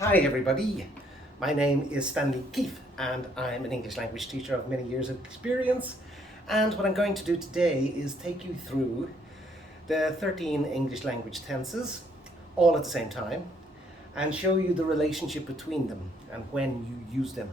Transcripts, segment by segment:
Hi everybody, my name is Stanley Keefe and I'm an English language teacher of many years of experience, and what I'm going to do today is take you through the 13 English language tenses all at the same time and show you the relationship between them and when you use them.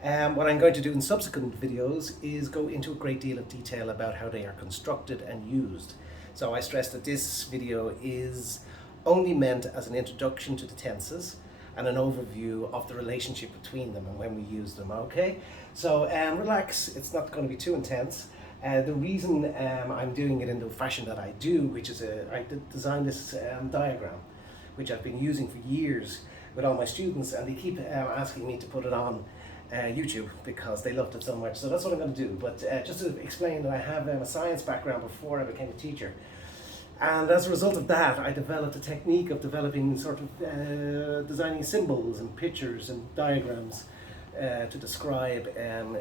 What I'm going to do in subsequent videos is go into a great deal of detail about how they are constructed and used. So I stress that this video is only meant as an introduction to the tenses and an overview of the relationship between them and when we use them, okay? So relax, it's not going to be too intense. The reason I'm doing it in the fashion that I do, which is I designed this diagram, which I've been using for years with all my students, and they keep asking me to put it on YouTube because they loved it so much. So that's what I'm going to do. But just to explain that I have a science background before I became a teacher. And as a result of that, I developed a technique of developing sort of designing symbols and pictures and diagrams to describe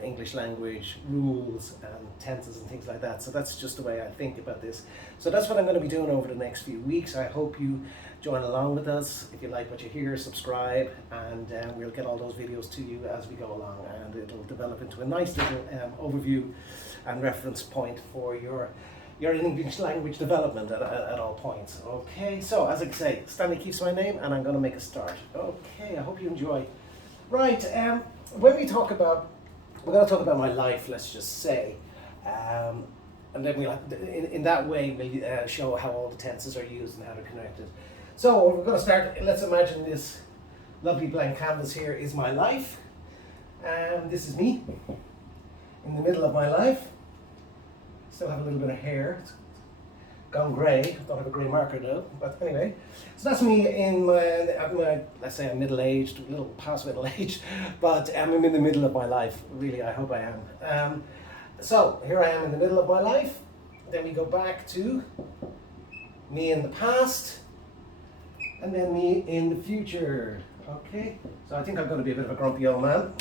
English language rules and tenses and things like that. So that's just the way I think about this. So that's what I'm going to be doing over the next few weeks. I hope you join along with us. If you like what you hear, subscribe, and we'll get all those videos to you as we go along, and it'll develop into a nice little overview and reference point for your English language development at all points. Okay, so as I say, Stanley Keefe's my name, and I'm going to make a start. Okay, I hope you enjoy. Right, when we're going to talk about my life, let's just say, and then we'll, in that way, we'll show how all the tenses are used and how they're connected. So we're going to start, let's imagine this lovely blank canvas here is my life, and this is me in the middle of my life. Still have a little bit of hair, it's gone grey, don't have a grey marker though, but anyway. So that's me in my let's say I'm middle-aged, a little past middle age, but I'm in the middle of my life, really, I hope I am. So here I am in the middle of my life, then we go back to me in the past, and then me in the future, okay? So I think I'm going to be a bit of a grumpy old man,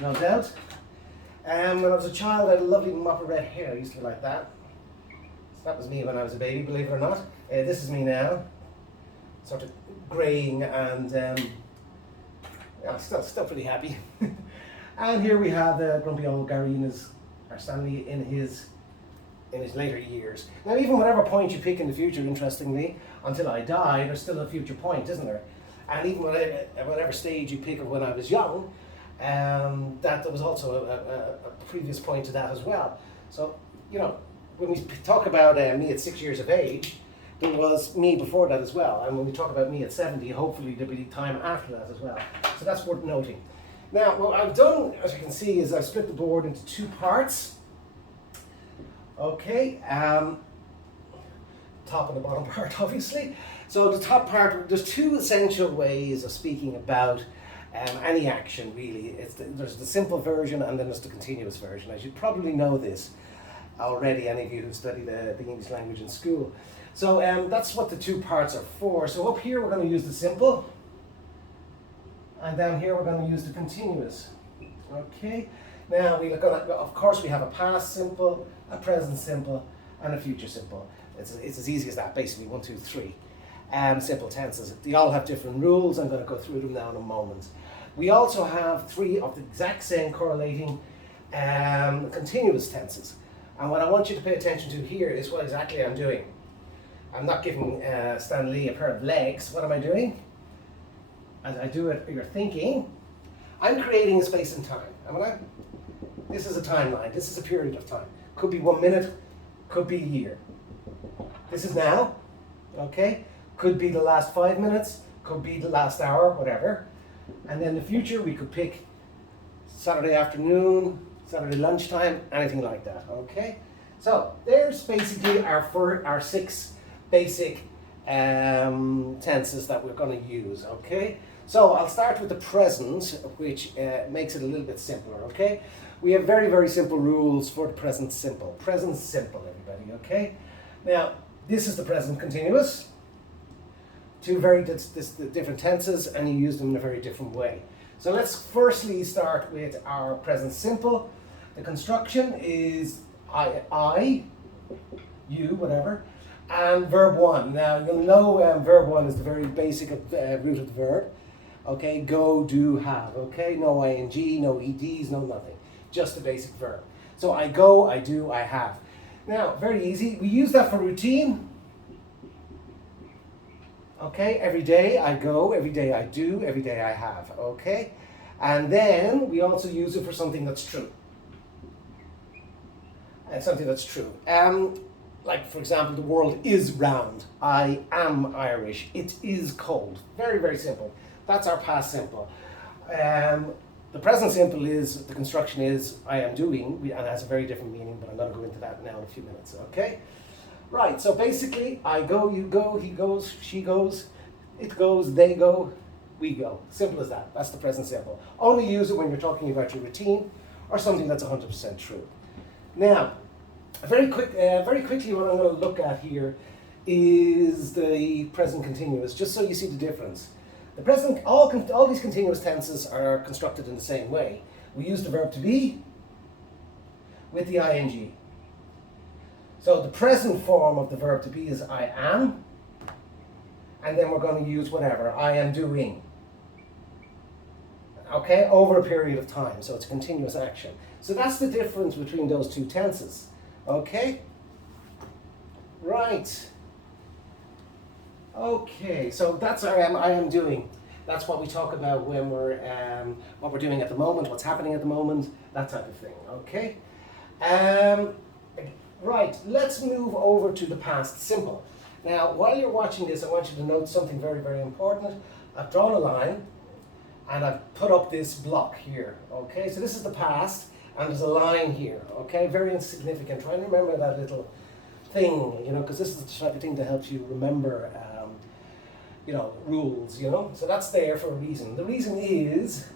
no doubt. When I was a child, I had a lovely mop of red hair. I used to be like that. So that was me when I was a baby, believe it or not. This is me now, sort of greying and yeah, still pretty happy. And here we have grumpy old Gary or Stanley in his later years. Now, even whatever point you pick in the future, interestingly, until I die, there's still a future point, isn't there? And even whatever stage you pick of when I was young, that there was also a previous point to that as well. So, you know, when we talk about me at 6 years of age, there was me before that as well. And when we talk about me at 70, hopefully there'll be time after that as well. So that's worth noting. Now, what I've done, as you can see, is I've split the board into two parts. Okay, top and the bottom part, obviously. So the top part, there's two essential ways of speaking about any action, really. There's the simple version and then there's the continuous version. As you probably know this already, any of you who study the English language in school. So that's what the two parts are for. So up here we're going to use the simple, and down here we're going to use the continuous. Okay. Now we look at, of course, we have a past simple, a present simple, and a future simple. It's as easy as that, basically 1, 2, 3. Simple tenses. They all have different rules. I'm going to go through them now in a moment. We also have 3 of the exact same correlating continuous tenses. And what I want you to pay attention to here is what exactly I'm doing. I'm not giving Stan Lee a pair of legs. What am I doing? As I do it, you're thinking, I'm creating a space and time. This is a timeline. This is a period of time. Could be 1 minute, could be a year. This is now, okay? Could be the last 5 minutes, could be the last hour, whatever. And then in the future, we could pick Saturday afternoon, Saturday lunchtime, anything like that, okay? So there's basically our 6 basic tenses that we're going to use, okay? So I'll start with the present, which makes it a little bit simpler, okay? We have very, very simple rules for the present simple. Present simple, everybody, okay? Now, this is the present continuous. 2 very different tenses, and you use them in a very different way. So let's firstly start with our present simple. The construction is I, you, whatever, and verb 1. Now, you'll know verb 1 is the very basic root of the verb. Okay, go, do, have. Okay, no ing, no eds, no nothing. Just a basic verb. So I go, I do, I have. Now, very easy. We use that for routine. Okay, every day I go, every day I do, every day I have. Okay, and then we also use it for something that's true. And something that's true. Like, for example, the world is round. I am Irish. It is cold. Very, very simple. That's our past simple. The present simple is, the construction is, I am doing, and it has a very different meaning, but I'm going to go into that now in a few minutes, okay? Right, so basically, I go, you go, he goes, she goes, it goes, they go, we go. Simple as that. That's the present simple. Only use it when you're talking about your routine or something that's 100% true. Now, very quickly, what I'm going to look at here is the present continuous, just so you see the difference. The present, all these continuous tenses are constructed in the same way. We use the verb to be with the ing. So the present form of the verb to be is I am, and then we're going to use whatever, I am doing. Okay, over a period of time, so it's a continuous action. So that's the difference between those two tenses. Okay? Right. Okay, so that's our I am doing. That's what we talk about when we're, what we're doing at the moment, what's happening at the moment, that type of thing. Okay? Right, let's move over to the past simple. Now, while you're watching this, I want you to note something very, very important. I've drawn a line, and I've put up this block here. Okay, so this is the past. And there's a line here, okay? Very insignificant. Try and remember that little thing, you know, because this is the type of thing that helps you remember, you know, rules, you know? So that's there for a reason. The reason is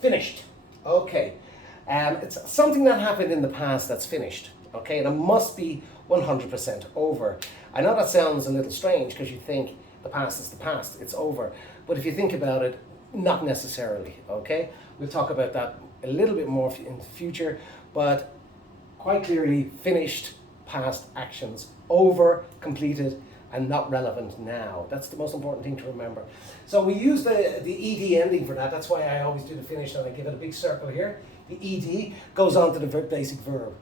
finished. Okay. It's something that happened in the past that's finished, okay? And it must be 100% over. I know that sounds a little strange because you think the past is the past, it's over. But if you think about it, not necessarily, okay? We'll talk about that a little bit more in the future, but quite clearly finished past actions, over, completed, and not relevant now. That's the most important thing to remember. So we use the ed ending for that. That's why I always do the finished and I give it a big circle here. The ed goes on to the basic verb.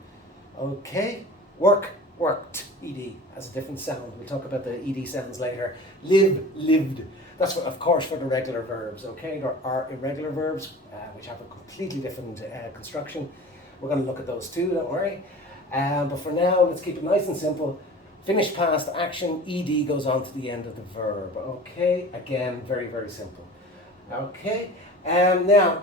Okay? Work, worked. Ed has a different sound. We'll talk about the ed sounds later. Live, lived. That's, of course, for the regular verbs, okay? There are irregular verbs, which have a completely different construction. We're going to look at those too, don't worry. But for now, let's keep it nice and simple. Finished past action, ed goes on to the end of the verb, okay? Again, very, very simple. Okay? Now,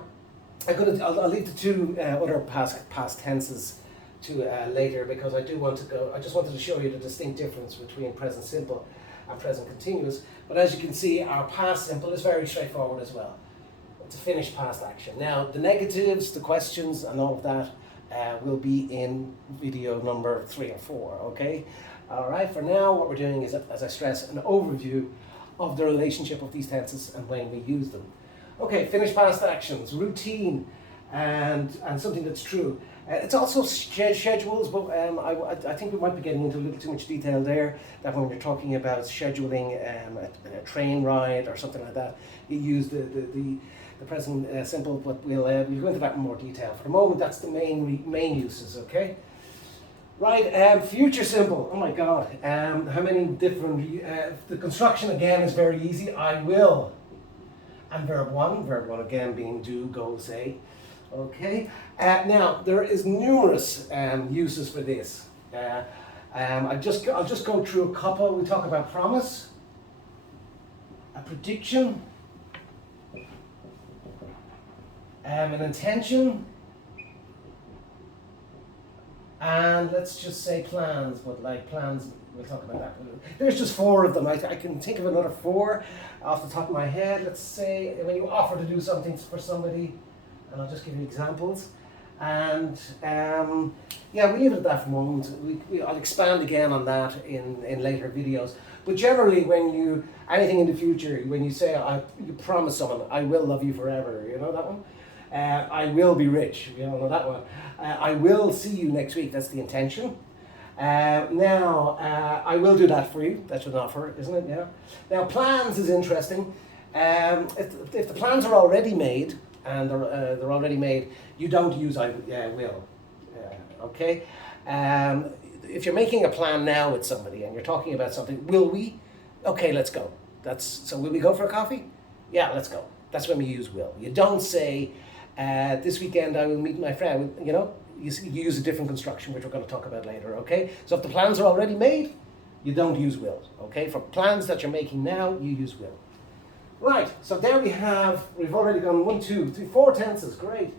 I'll leave the two other past tenses to later because I just wanted to show you the distinct difference between present simple and present continuous. But as you can see, our past simple is very straightforward as well. It's a finished past action. Now, the negatives, the questions, and all of that will be in video number 3 or 4, okay? All right, for now, what we're doing is, as I stress, an overview of the relationship of these tenses and when we use them. Okay, finished past actions, routine, and something that's true. It's also schedules, but I think we might be getting into a little too much detail there, that when you're talking about scheduling a train ride or something like that, you use the present simple, but we'll go into that in more detail. For the moment, that's the main uses, okay? Right, future simple, oh my god, how many different, the construction again is very easy, I will, and verb one again being do, go, say. Okay, now there is numerous uses for this. I'll just go through a couple. We talk about promise, a prediction, an intention, and let's just say plans. But like plans, we'll talk about that. There's just 4 of them. I can think of another 4 off the top of my head. Let's say when you offer to do something for somebody. And I'll just give you examples. And yeah, we'll leave it at that for a moment. I'll expand again on that in later videos. But generally, anything in the future, when you say, you promise someone, I will love you forever, you know that one? I will be rich, you know that one? I will see you next week, that's the intention. I will do that for you. That's an offer, isn't it? Yeah. Now, plans is interesting. If the plans are already made, and they're already made, you don't use I will. Okay? If you're making a plan now with somebody and you're talking about something, will we? Okay, let's go. So will we go for a coffee? Yeah, let's go. That's when we use will. You don't say, this weekend I will meet my friend. You know, you use a different construction, which we're going to talk about later, okay? So if the plans are already made, you don't use will, okay? For plans that you're making now, you use will. Right, so there we've already gone 1, 2, 3, 4 tenses, great.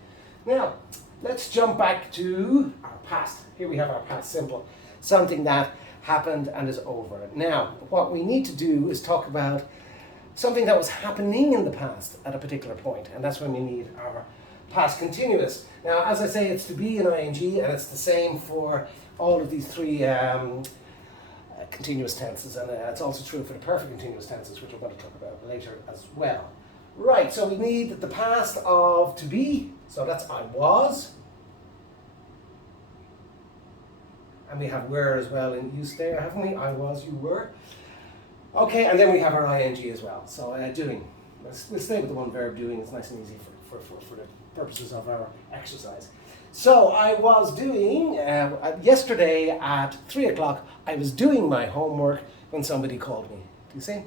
Now, let's jump back to our past. Here we have our past simple, something that happened and is over. Now, what we need to do is talk about something that was happening in the past at a particular point, and that's when we need our past continuous. Now, as I say, it's to be in ing, and it's the same for all of these three continuous tenses, and it's also true for the perfect continuous tenses, which we're going to talk about later as well. Right, so we need the past of to be, so that's I was, and we have were as well in use there, haven't we? I was, you were. Okay, and then we have our ing as well, so doing. We'll stay with the one verb doing, it's nice and easy for the purposes of our exercise. So I was doing, yesterday at 3 o'clock, I was doing my homework when somebody called me. Do you see?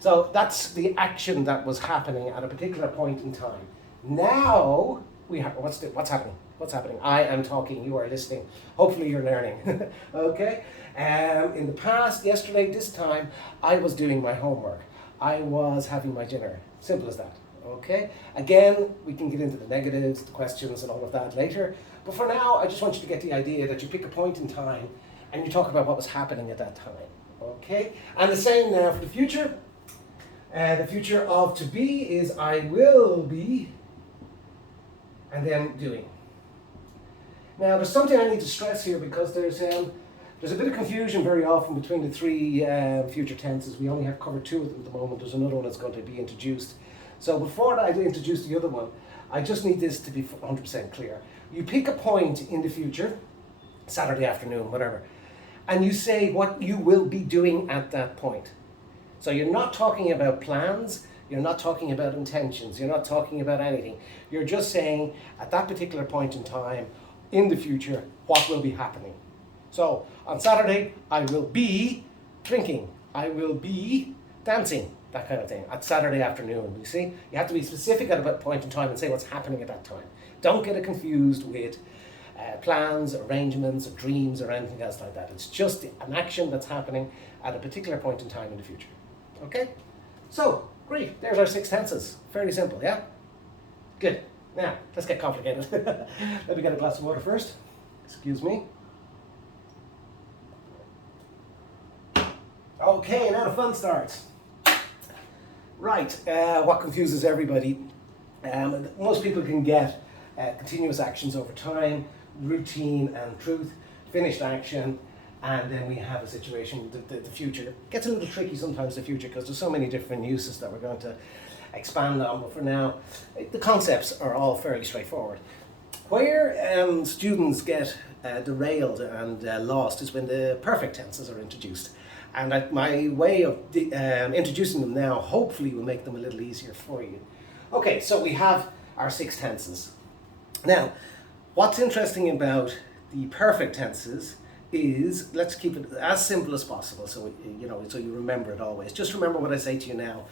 So that's the action that was happening at a particular point in time. Now, we have, what's happening? What's happening? I am talking, you are listening. Hopefully you're learning. Okay? In the past, yesterday, this time, I was doing my homework. I was having my dinner. Simple as that. Okay? Again, we can get into the negatives, the questions, and all of that later. But for now, I just want you to get the idea that you pick a point in time and you talk about what was happening at that time. Okay? And the same now for the future. The future of to be is I will be, and then doing. Now, there's something I need to stress here because there's a bit of confusion very often between the three future tenses. We only have covered 2 of them at the moment. There's another one that's going to be introduced. So before I introduce the other one, I just need this to be 100% clear. You pick a point in the future, Saturday afternoon, whatever, and you say what you will be doing at that point. So you're not talking about plans, you're not talking about intentions, you're not talking about anything. You're just saying at that particular point in time, in the future, what will be happening. So on Saturday, I will be drinking, I will be dancing, that kind of thing, at Saturday afternoon, you see? You have to be specific at a point in time and say what's happening at that time. Don't get it confused with plans, arrangements, or dreams, or anything else like that. It's just an action that's happening at a particular point in time in the future. Okay? So, great, there's our 6 tenses. Fairly simple, yeah? Good. Now, let's get complicated. Let me get a glass of water first. Excuse me. Okay, now the fun starts. Right, what confuses everybody? Most people can get continuous actions over time, routine and truth, finished action, and then we have a situation, the future. It gets a little tricky sometimes, the future, because there's so many different uses that we're going to expand on, but for now, the concepts are all fairly straightforward. Where students get derailed and lost is when the perfect tenses are introduced. And my way of introducing them now hopefully will make them a little easier for you. Okay, so we have our 6 tenses. Now, what's interesting about the perfect tenses is, let's keep it as simple as possible so you remember it always. Just remember what I say to you now.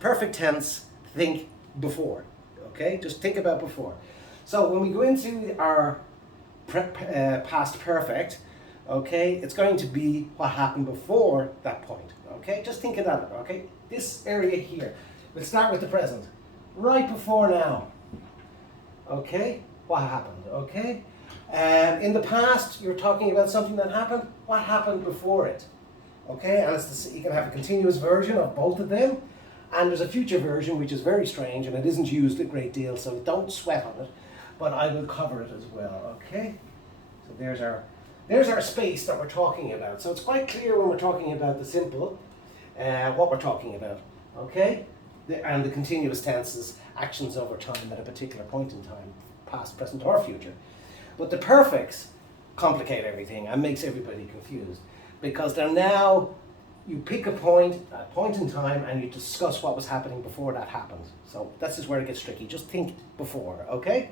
Perfect tense, think before. Okay, just think about before. So when we go into our past perfect, okay, it's going to be what happened before that point. Okay, just think of that. Okay, this area here. We'll start with the present. Right before now. Okay, what happened? Okay, in the past, you're talking about something that happened. What happened before it? Okay, and you can have a continuous version of both of them, and there's a future version which is very strange and it isn't used a great deal, so don't sweat on it. But I will cover it as well. Okay, so there's our space that we're talking about. So it's quite clear when we're talking about the simple, what we're talking about, okay? And the continuous tenses, actions over time at a particular point in time, past, present, or future. But the perfects, complicate everything and makes everybody confused, because they're now, you pick a point in time, and you discuss what was happening before that happened. So this is where it gets tricky. Just think before, okay?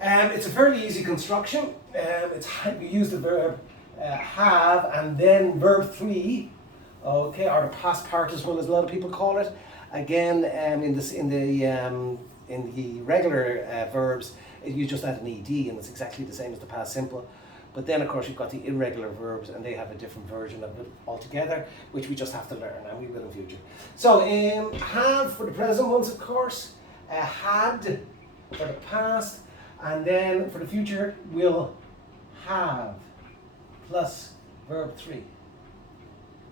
It's a fairly easy construction. You use the verb have and then verb 3, okay, or the past participle as a lot of people call it. Again, in the regular verbs, you just add an ed, and it's exactly the same as the past simple. But then, of course, you've got the irregular verbs, and they have a different version of it altogether, which we just have to learn, and we will in future. So, have for the present ones, of course, had for the past, and then for the future, we'll have plus verb 3.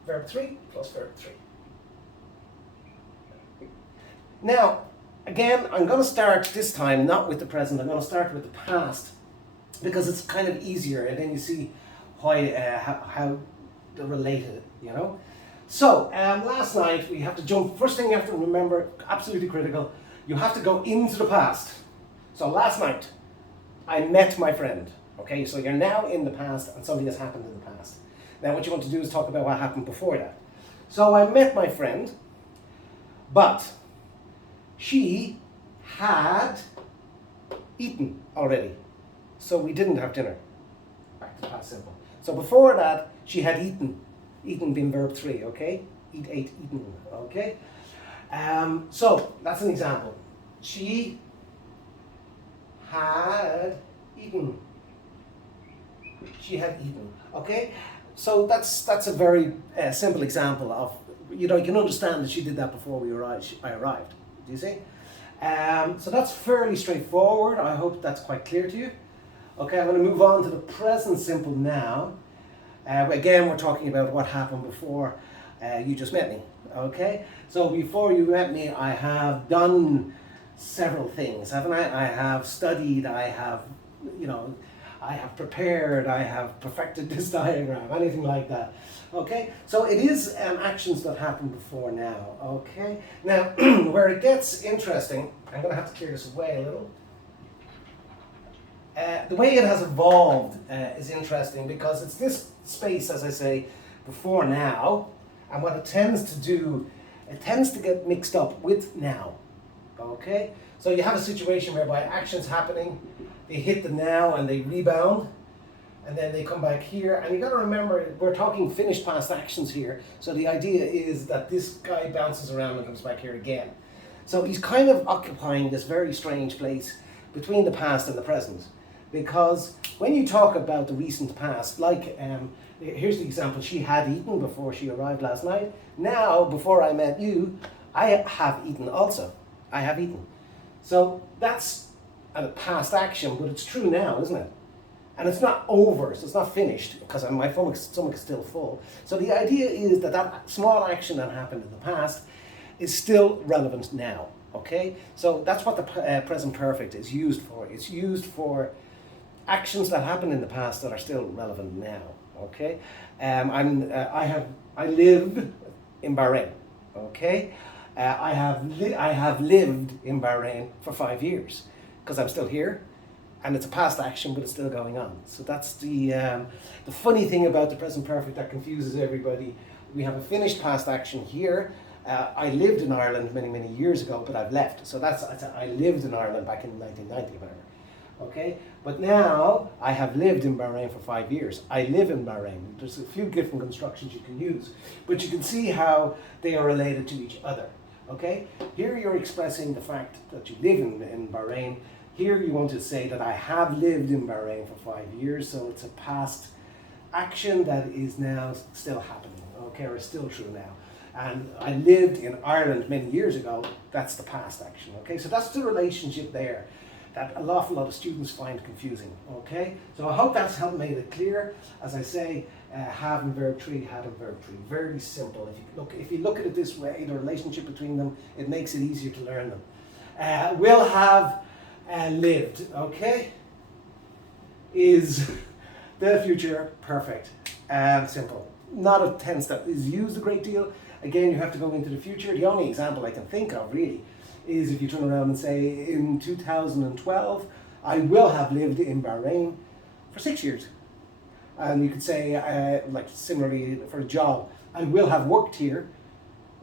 Verb 3 plus verb 3. Now, again, I'm going to start this time not with the present, I'm going to start with the past, because it's kind of easier, and then you see why, how they're related, you know. So, last night we have to jump, first thing you have to remember, absolutely critical, you have to go into the past. So last night, I met my friend, okay, so you're now in the past and something has happened in the past. Now what you want to do is talk about what happened before that. So I met my friend, but she had eaten already. So we didn't have dinner. Back to the past simple. So before that, she had eaten. Eaten being verb 3, okay? Eat, ate, eaten, okay? So that's an example. She had eaten. She had eaten, okay? So that's a very simple example of, you know, you can understand that she did that before I arrived. Do you see? So that's fairly straightforward. I hope that's quite clear to you. Okay, I'm going to move on to the present simple now. Again, we're talking about what happened before you just met me. Okay, so before you met me, I have done several things, haven't I? I have studied, I have, you know, I have prepared, I have perfected this diagram, anything like that. Okay, so it is actions that happened before now. Okay, now where it gets interesting, I'm going to have to clear this away a little. The way it has evolved is interesting, because it's this space, as I say, before now, and what it tends to do, it tends to get mixed up with now. Okay, so you have a situation whereby actions happening, they hit the now and they rebound, and then they come back here, and you got to remember we're talking finished past actions here, so the idea is that this guy bounces around and comes back here again. So he's kind of occupying this very strange place between the past and the present, because when you talk about the recent past, like here's the example, she had eaten before she arrived last night. Now, before I met you, I have eaten also. I have eaten. So that's a past action, but it's true now, isn't it? And it's not over, so it's not finished, because my stomach is still full. So the idea is that that small action that happened in the past is still relevant now, okay? So that's what the present perfect is used for. It's used for actions that happened in the past that are still relevant now, okay? I live in Bahrain, okay? I have lived in Bahrain for 5 years, because I'm still here, and it's a past action, but it's still going on. So that's the funny thing about the present perfect that confuses everybody. We have a finished past action here. I lived in Ireland many, many years ago, but I've left. So I lived in Ireland back in 1990, whatever. Okay, but now I have lived in Bahrain for 5 years. I live in Bahrain. There's a few different constructions you can use, but you can see how they are related to each other. Okay, here you're expressing the fact that you live in Bahrain. Here you want to say that I have lived in Bahrain for 5 years, so it's a past action that is now still happening, okay, or is still true now. And I lived in Ireland many years ago, that's the past action, okay? So that's the relationship there that an awful lot of students find confusing, okay? So I hope that's helped make it clear. As I say, have and verb 3, had and verb 3, very simple. If you look at it this way, the relationship between them, it makes it easier to learn them. Will have lived, okay, is the future perfect and simple. Not a tense that is used a great deal. Again, you have to go into the future. The only example I can think of really is if you turn around and say, in 2012, I will have lived in Bahrain for 6 years. And you could say, like similarly for a job, I will have worked here,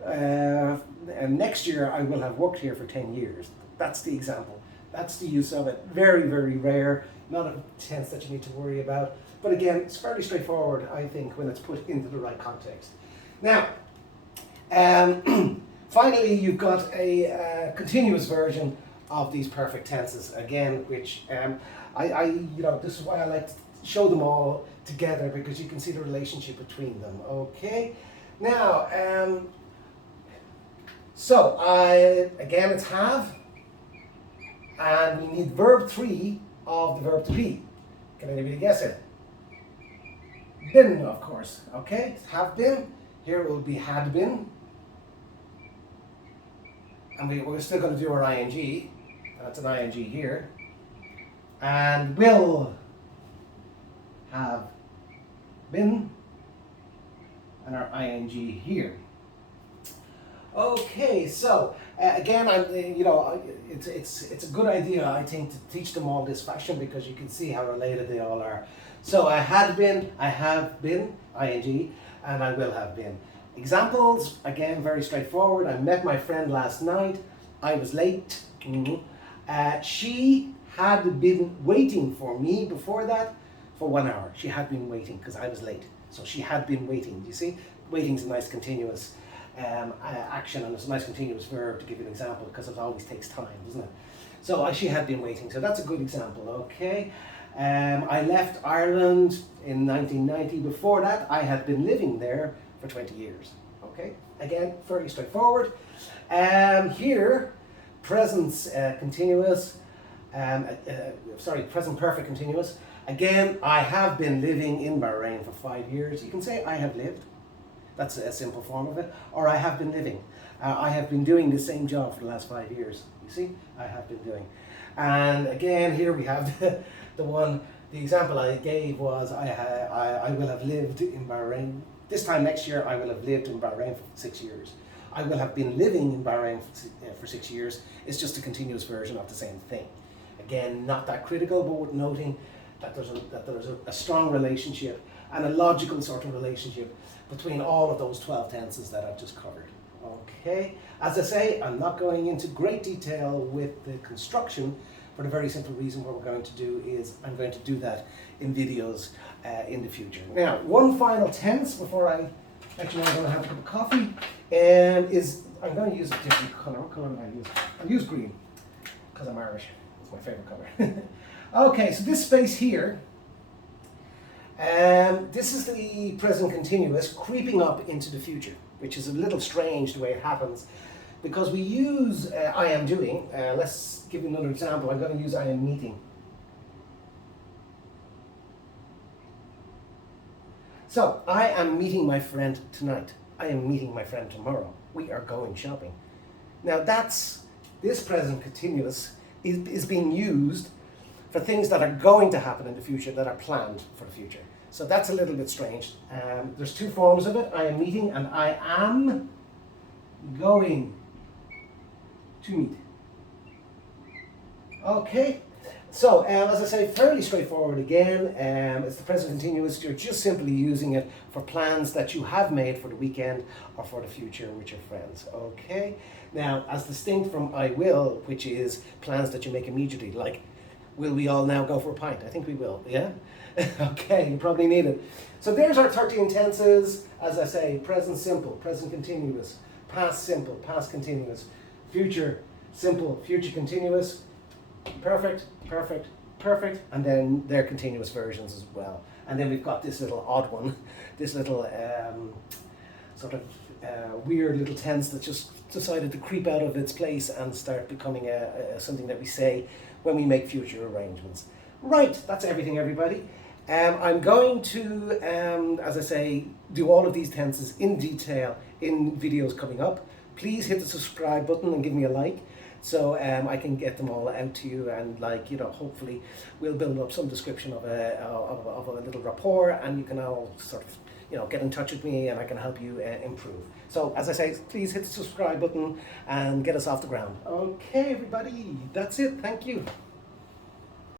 and next year I will have worked here for 10 years. That's the example. That's the use of it. Very, very rare, not a tense that you need to worry about. But again, it's fairly straightforward, I think, when it's put into the right context. Now, finally, you've got a continuous version of these perfect tenses, again, which this is why I like to show them all together, because you can see the relationship between them. Okay, now, again, it's have, and we need verb 3 of the verb to be. Can anybody guess it? Been, of course. Okay, have been. Here it will be had been. And we're still going to do our ing. That's an ing here. And will have been. And our ing here. Okay, so again, it's a good idea, I think, to teach them all this fashion, because you can see how related they all are. So I had been, I have been, ing, and I will have been. Examples, again, very straightforward. I met my friend last night. I was late. She had been waiting for me before that for 1 hour. She had been waiting because I was late. So she had been waiting. You see, waiting is a nice continuous action, and it's a nice continuous verb, to give you an example, because it always takes time, doesn't it? So she had been waiting. So that's a good example. Okay. I left Ireland in 1990. Before that, I had been living there for 20 years. Okay, again, fairly straightforward. Here, present continuous, present perfect continuous. Again, I have been living in Bahrain for 5 years. You can say I have lived. That's a simple form of it. Or I have been living. I have been doing the same job for the last 5 years. You see, I have been doing. And again, here we have the example I gave was I will have lived in Bahrain. This time next year, I will have lived in Bahrain for 6 years. I will have been living in Bahrain for 6 years. It's just a continuous version of the same thing. Again, not that critical, but worth noting that there's a strong relationship and a logical sort of relationship between all of those 12 tenses that I've just covered. Okay, as I say, I'm not going into great detail with the construction, for the very simple reason what we're going to do is I'm going to do that in videos in the future. Now, one final tense before I'm going to have a cup of coffee, is I'm going to use a different colour. What colour am I use? I'll use green, because I'm Irish. It's my favourite colour. Okay, so this space here, this is the present continuous creeping up into the future, which is a little strange the way it happens, because we use I am doing. Let's give you another example. I'm going to use I am meeting. So, I am meeting my friend tonight. I am meeting my friend tomorrow. We are going shopping. Now this present continuous is being used for things that are going to happen in the future, that are planned for the future. So that's a little bit strange. There's two forms of it. I am meeting and I am going to meet. Okay, so as I say, fairly straightforward again. It's the present continuous. You're just simply using it for plans that you have made for the weekend or for the future with your friends. Okay, now as distinct from I will, which is plans that you make immediately, like will we all now go for a pint? I think we will, yeah? Okay, you probably need it. So there's our 13 tenses. As I say, present simple, present continuous, past simple, past continuous, future simple, future continuous, perfect, perfect, perfect, and then their continuous versions as well. And then we've got this little odd one, this little sort of weird little tense that just decided to creep out of its place and start becoming something that we say when we make future arrangements. Right, that's everything, everybody. I'm going to, as I say, do all of these tenses in detail in videos coming up. Please hit the subscribe button and give me a like, so I can get them all out to you, and hopefully we'll build up some description of a little rapport, and you can all sort of get in touch with me and I can help you improve. So as I say, please hit the subscribe button and get us off the ground. Okay, everybody, that's it. Thank you.